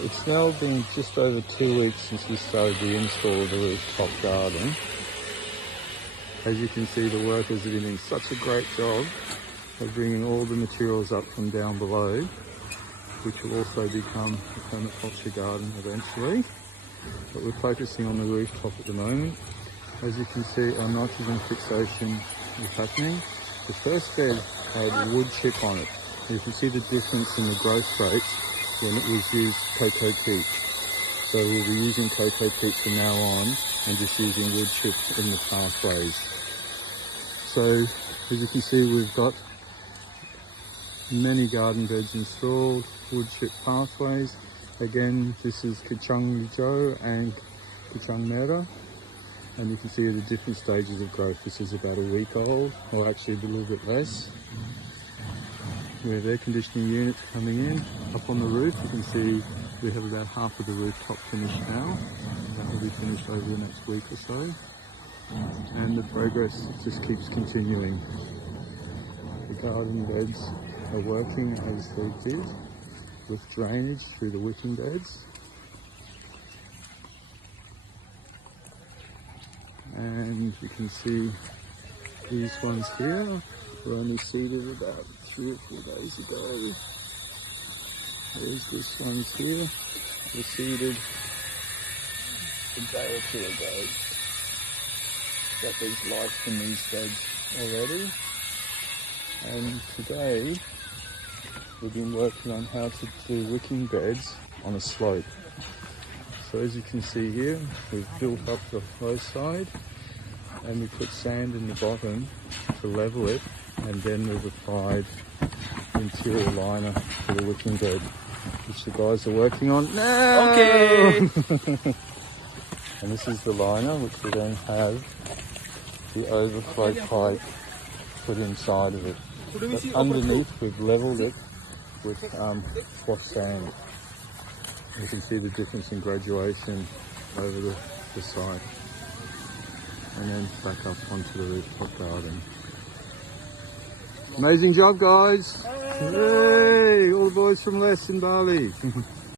It's now been just over 2 weeks since we started the install of the rooftop garden. As you can see, the workers are doing such a great job of bringing all the materials up from down below, which will also become a permaculture garden eventually. But we're focusing on the rooftop at the moment. As you can see, our nitrogen fixation is happening. The first bed had wood chip on it. You can see the difference in the growth rates when it was used cocoa peat. So we'll be using cocoa peat from now on and just using wood chips in the pathways. So as you can see, we've got many garden beds installed, wood chip pathways. Again, this is Communtiy and Mera, and you can see the different stages of growth. This is about a week old, or actually a little bit less. We have air conditioning units coming in. Up on the roof, you can see we have about half of the rooftop finished now. That will be finished over the next week or so. And the progress just keeps continuing. The garden beds are working as they did, with drainage through the wicking beds. And you can see these ones here were only seeded about 3 or 4 days ago. There's this ones here, were seeded a day or 2 ago. Got these lights in these beds already. And today we've been working on how to do wicking beds on a slope. So as you can see here, we've built up the low side and we put sand in the bottom to level it, and then we've applied interior liner to the wicking bed, which the guys are working on now. Okay. And this is the liner, which we then have the overflow pipe put inside of it. But underneath, we've leveled it with froth sand. You can see the difference in graduation over the site, and then back up onto the rooftop garden. Amazing job, guys! Hey, all the boys from Les in Bali.